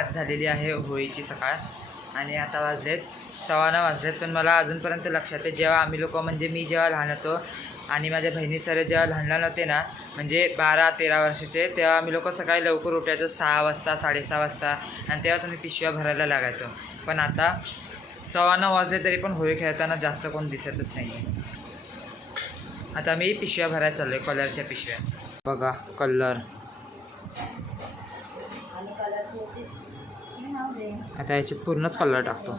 आज झालेली आहे होळीची सकाळ आणि आता वाजलेत 9:15 वाजलेत. पण मला अजूनपर्यंत लक्षात आहे जेव्हा आम्ही लोक म्हणजे मी जेव्हा लहान होतो आणि माझ्या बहिणी सर जेव्हा लहान होते ना म्हणजे 12-13 वर्षाचे तेव्हा आम्ही लोक सकाळी लवकर उठायचो 6 वाजता 6:30 वाजता आणि तेव्हाच आम्ही पिशव्या भरायला लागायचो. पण आता 9:15 वाजले तरी पण होळी खेळताना जास्त कोण दिसतच नाही. आता मी पिशव्या भरायला चाललो आहे कलरच्या पिशव्या. बघा कलर आता याच्यात पूर्णच कलर टाकतो.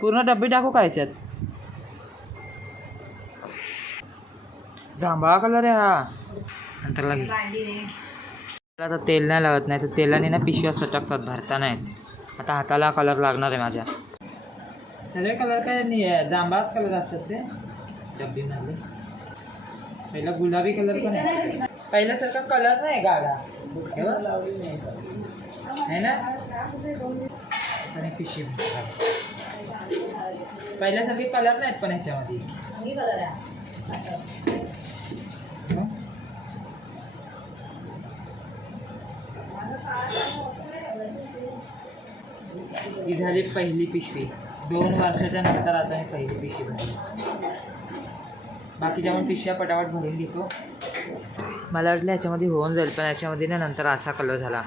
पूर्ण डब्बी टाकू का याच्यात? जांभळा कलर आहे हा. नंतर लागेल आता तेल नाही लावत नाही तर तेलाने ना पिशव्या सटकतात भरता नाहीत. आता हाताला कलर लागणार आहे माझ्या. सगळे कलर काय नाही आहे जांभळाच कलर असतात ते डब्बीमध्ये. पहिला गुलाबी कलर पण आहे पहिल्यासारखा कलर नाही गाडा है ना. आणि पिशवी पहिल्यासारखे कलर नाहीत पण ह्याच्यामध्ये. ही झाली पहिली पिशवी. 2 वर्षाच्या नंतर आता ही पहिली पिशवी भरली. बाकीच्या पण पिशव्या पटापट भरून घेतो. मला वाटलं याच्यामध्ये होऊन जाईल पण याच्यामध्ये ना नंतर असा कलर झाला.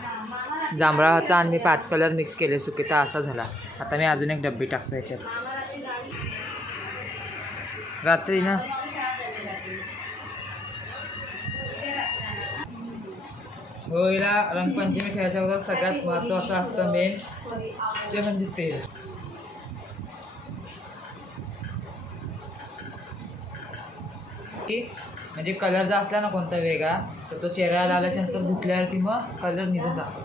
जांभळा होता आणि मी 5 कलर मिक्स केले सुके तर असा झाला. आता मी अजून एक डब्बी टाकतो याच्यात. रात्री ना होळीला रंगपंचमी खेळायच्या अगोदर सगळ्यात महत्त्वाचं असतं मेन ते म्हणजे तेल. म्हणजे कलर जर असला ना कोणता वेगळा तर तो चेहऱ्याला आल्याच्यानंतर धुतल्यावरती मग कलर निघून जातो.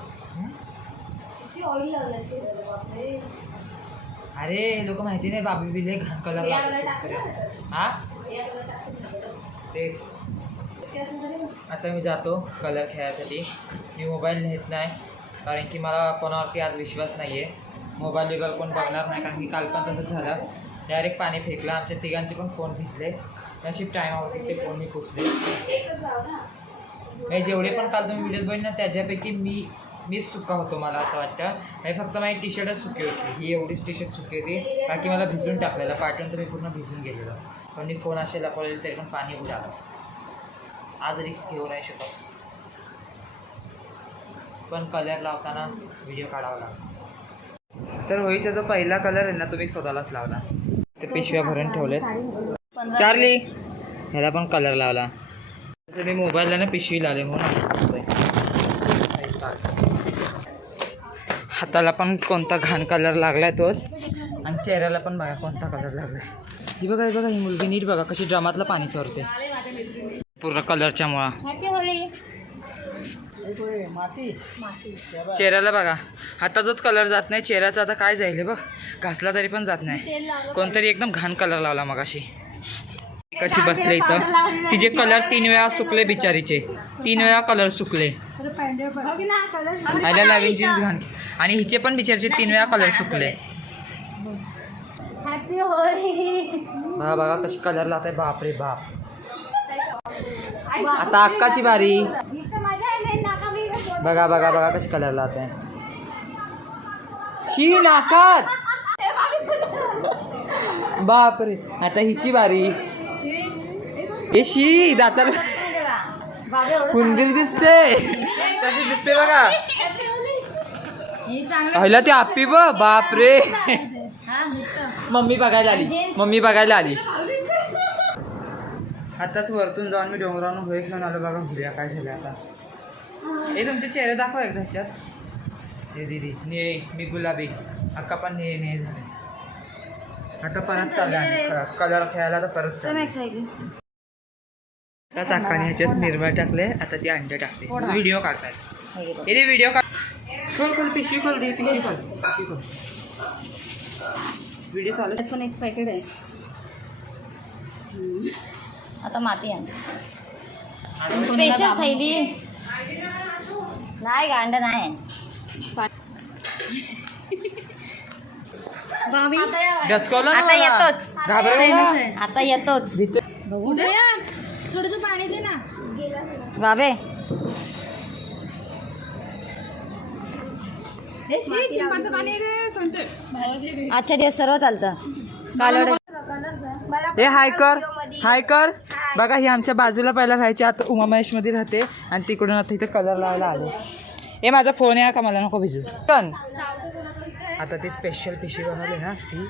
अरे हे लोक माहिती नाही बाबी बिले घाण कलर लागतो. हा तेच. आता मी जातो कलर खेळायसाठी. मी मोबाईल नेत नाही कारण की मला कोणावरती आज विश्वास नाही आहे. मोबाईल कोण बघणार नाही कारण की काल पण तसंच झालं. डायरेक्ट पाणी फेकलं. आमच्या तिघांचे पण फोन भिजले. नशीब टायमावरती ते फोन मी पुसले. म्हणजे जेवढे पण काल तुम्ही व्हिडिओ बघितले ना त्याच्यापैकी मीच सुका होतो मला असं वाटतं. हे फक्त माझी टी शर्टच सुकी होती. ही एवढीच टी शर्ट सुकी होती बाकी मला भिजून टाकलेलं पाठवून तर मी पूर्ण भिजून गेलेलो. पण मी फोन असे लपवलेले तरी पण पाणी उडालं. आज रिक्स घेऊ नाही शकत पण कलर लावताना व्हिडिओ काढावा लागतो. तर होळीचा जो पहिला कलर आहे ना तुम्ही स्वतःलाच लावला. ते पिशव्या भरून ठेवलेत. चार्ली ह्याला पण कलर लावला. तसं मी मोबाईलला ना पिशवी लावले म्हणून. हाताला पण कोणता घाण कलर लागलाय तोच आणि चेहऱ्याला पण बघा कोणता कलर लागलाय. ही बघा ही मुलगी नीट बघा कशी ड्रमातलं पाणी चोरते पूर्ण कलरच्या मुळा. चेहऱ्याला बघा हाताचाच कलर जात नाही चेहऱ्याचा आता काय जाईल बघ. घासला तरी पण जात नाही. कोणतरी एकदम घाण कलर लावला मग अशी कशी बसले इथं. तिचे कलर 3 वेळा सुकले बिचारीचे. 3 वेळा कलर सुकले. आयला नवीन जीन्स घाण आणि हिचे पण बिचारीचे 3 वेळा कलर सुकले. बघा कशी कलर लावताय बापरे बाप. आता अक्काची बारी. बघा कशी कलर लावताय. शी नाकात बापरे. आता हिची बारी. ए शी दाताला कुंदीर दिसते कशी दिसते बघा. पहिला ती आप्पी बापरे. मम्मी बघायला आली. आताच वरतून जाऊन मी डोंगरावरून होळी घेऊन आलो. बघा भुऱ्या काय झाल्या आता. हे तुमचे चेहरे दाखवा एकदा ह्याच्यात. हे दीदी निळे मी गुलाबी अक्का पण निळे झाले. आता परत चालला कलर खेळायला तर परत चालले. त्याच अक्काने ह्याच्यात निर्मळ टाकले. आता ती अंडे टाकते. व्हिडिओ काढतात हे व्हिडिओ काढ. खोल पिशवी खोल दे पिशवी खोल. व्हिडिओ चालू पण एक पॅकेट आहे. आता माती आहे स्पेशल थैली नाही गांड नाही. आता येतोच थोडंसं पाणी दे ना बाबे. आजच्या दिवस सर्व चालतं कालवड हे हाय कर बघा ही आमच्या बाजूला पहिला राहायची आता उमा महेश मध्ये राहते आणि तिकडून आता इथे कलर लावायला आले हे माझा फोन आहे का मला नको भिजू पण आता ती स्पेशल पिशवी बनवली ना ती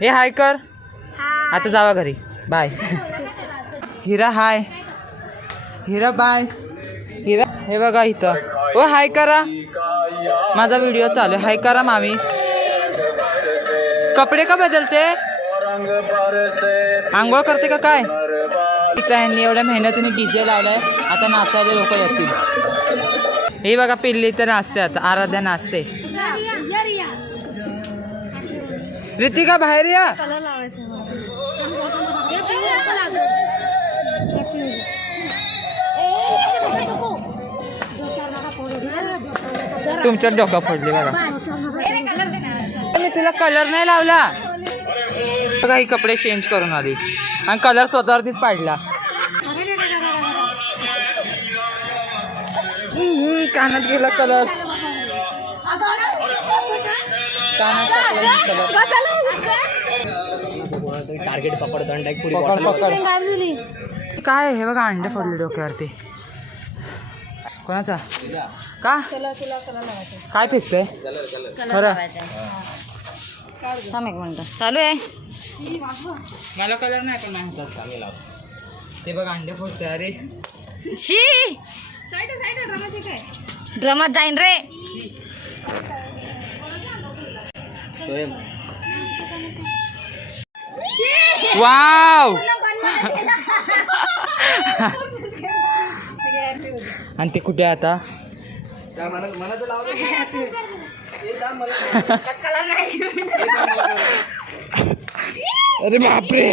हे हाय कर आता जावा घरी बाय हिरा हाय हिरा बाय हिरा हे बघा इथं ओ हाय करा माझा व्हिडिओ चालू आहे हाय करा मामी कपडे का बदलते आंघोळ करते का काय इथं ह्यांनी एवढ्या मेहनतीने डीजे लावलाय आता नाचायला लोक येतील हे बघा पिल्ली तर नाचते आता आराध्या नाचते रितिका बाहेर या तुमच्या डोका फोडली बघा मी तुला कलर नाही लावला बघा ही कपडे चेंज करून आली आणि कलर स्वतःवरतीच पाडला कानात गेला कलर कानात टार्गेट पकडतो आणि डायरेक्ट पुरी पकड बॉटल पकड काय हे बघा अंडे फोडले डोक्यावरती कोणाचा का काय फेकतोय खरं थांब एक मिनिट चालू आहे मला कलर नाही पण नाही हातात ते बघा अंडे फोडतोय अरे शी ड्रमात जाईन रे वाव आणि ते कुठे आता अरे बापरे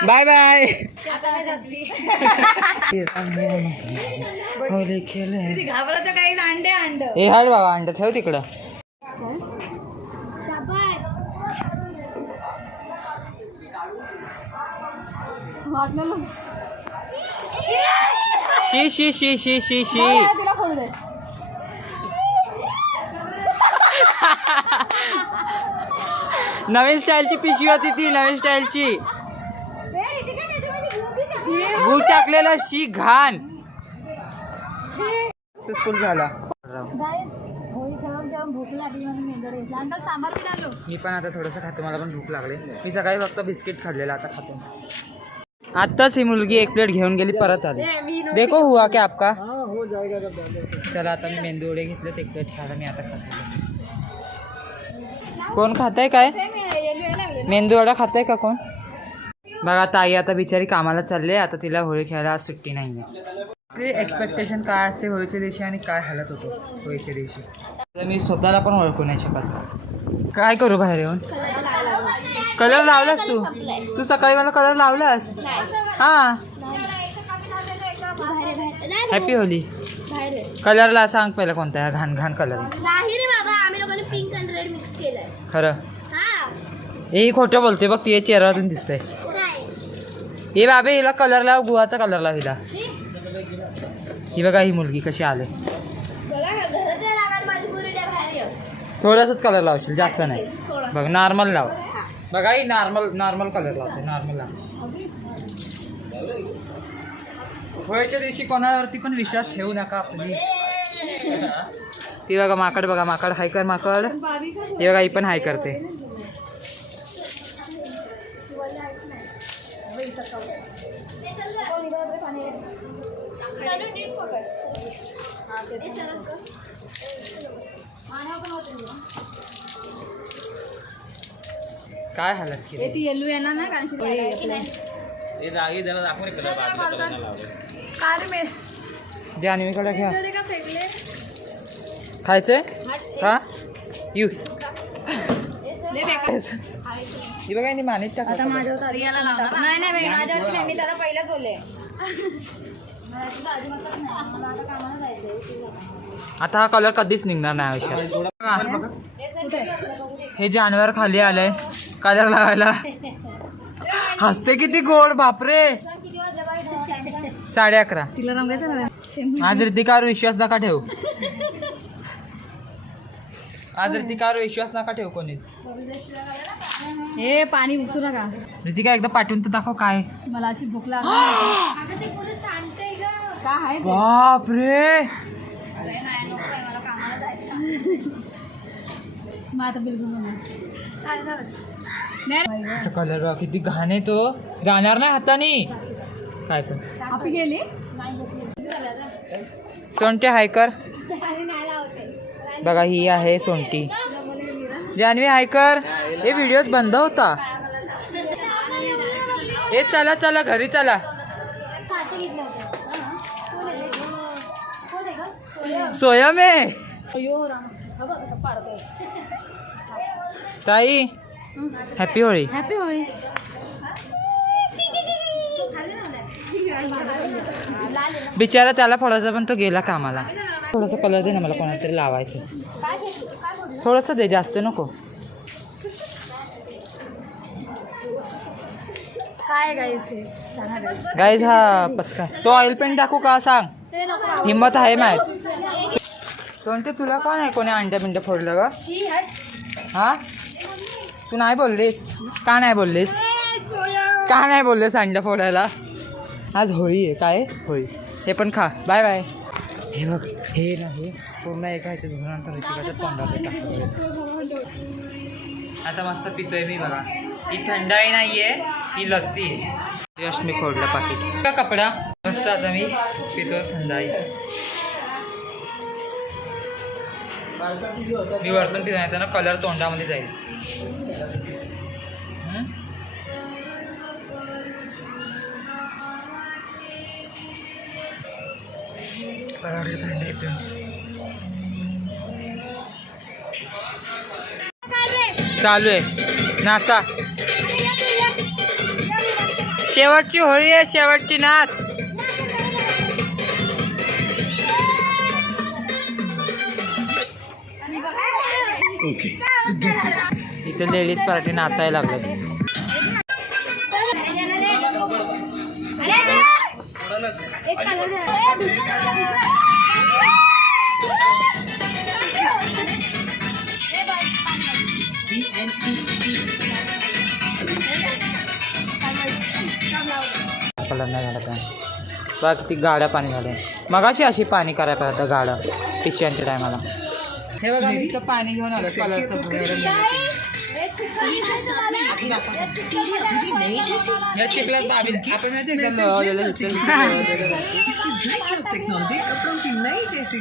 बाय बाय हे हाड बाबा अंड ठेव तिकडं शी शी शी शी शी शी नवीन स्टाईलची पिशवी होती ती नवीन स्टाईलची गुळ टाकलेला शी घाण सक्सेसफुल झाला भूक लागली मला मेंदोडे अंकल सांबार पण आलो मी पण आता थोडंसं खातो मला पण भूक लागले मी सकाळी फक्त बिस्किट खाल्लेलं आता खातो आत्ताच ही मुलगी एक प्लेट घेऊन गेली परत आली देखो हुआ क्या आपका हो जाएगा चला आता मी मेंदू वडे घेतले एक प्लेट खायला मी आता खातो कोण खाताय काय मेंदू वडा खाताय का कोण बघा ताई आता बिचारी कामाला चालले आता तिला होळी खेळायला आज सुट्टी नाही आहे एक्सपेक्टेशन काय असते होळीच्या दिवशी आणि काय हालत होतो होळीच्या दिवशी तर मी स्वतःला पण ओळखू नाही शकत काय करू बाहेर येऊन कलर लावलास तू सकाळी मला कलर लावलास हा हॅपी होली कलरला सांग पहिला कोणता आहे घाण घाण कलर खरं हे खोटं बोलते बघ ती चेहऱ्यावरून दिसतंय हे बाबे हिला कलर लाव गुवाचा कलर लाव हिला ही बघा ही मुलगी कशी आले थोडासाच कलर लावशील जास्त नाही बघ नॉर्मल लाव बघा ही नॉर्मल कलर लावते नॉर्मल लाव होळीच्या दिवशी कोणावरती पण विश्वास ठेवू नका आपली ती बघा माकड हाय कर माकड हे बघा ही पण हाय करते काय हालत केली येल्लो येणार ना जान्हवीकडे घ्या खायचंय का यू ही बघा नी मानेच टाका नाही माझ्यावर मी त्याला पहिलाच बोलले आता हा कलर कधीच निघणार नाही आयुष्यात हे जानवर खाली आलंय कलर लावायला हसते किती गोड बापरे 11:30. तिला रंगायचं ना आज ऋतिकावर विश्वास नका ठेवू. आज ऋतिकावर विश्वास नका ठेवू कोणी. हे पाणी उचू नका. ऋतिका एकदा पाठवून तर दाखव काय. मला अशी भूक लागली. काय आहे ते? बापरे मग आता बिलकुल नाही. कलर बघ किती घाण आहे तो. जाणार नाही हाताने काय पण. आपली गेली सोंटी हाय कर. बघा ही आहे सोंटी. जान्हवी हाय कर. हे व्हिडिओ बंद होता. हे चला चला घरी चला. सोया में ताई हॅपी होळी. हॅपी होळी. बिचारा त्याला फोडायचा पण तो गेला कामाला. थोडासा कलर दे ना मला कोणाला तरी लावायचं. थोडंसं दे जास्त नको. काय गाईज हा पचका. तो ऑइल पेंट दाखवू का सांग. ते नको. हिंमत आहे माहीत. सोनटे तुला कोण आहे कोणी अंड्या पिंड्या फोडलं ग. हा तू नाही बोललीस का. नाही बोललीस का. नाही बोललीस अंड्या फोडायला. आज होळी आहे. काय होळी. हे पण खा. Bye bye. हे बघ हे ना हे पूर्ण एका ह्याच्या धुण्यानंतर ऋतिकाच्या तोंडाला टाकलं. आता मस्त पितोय मी बघा. ही थंडाई नाही आहे ही लस्सी आहे. जस्ट मी फोडलं पाकिट का कपडा. मस्त आता मी पितो थंडाई. मी वरतून पितो नाही तर ना कलर तोंडामध्ये जाईल. थंडाई पिऊन चालू आहे नाचा. शेवटची होळी आहे. शेवटची नाच. इथे लेडीज पार्टी नाचायला लागलं. कलर नाही झाला काय. बघ ती गाड्या पाणी झाले. मगाशी अशी पाणी करायला पाहिजे गाड्या पिशव्यांच्या टायमाला. हे बघा मी इथं पाणी घेऊन आलो कलरचं. या चिखलात आपण माहिती. इसकी ब्लैक टेक्नोलॉजी कपड़ों की नई जैसी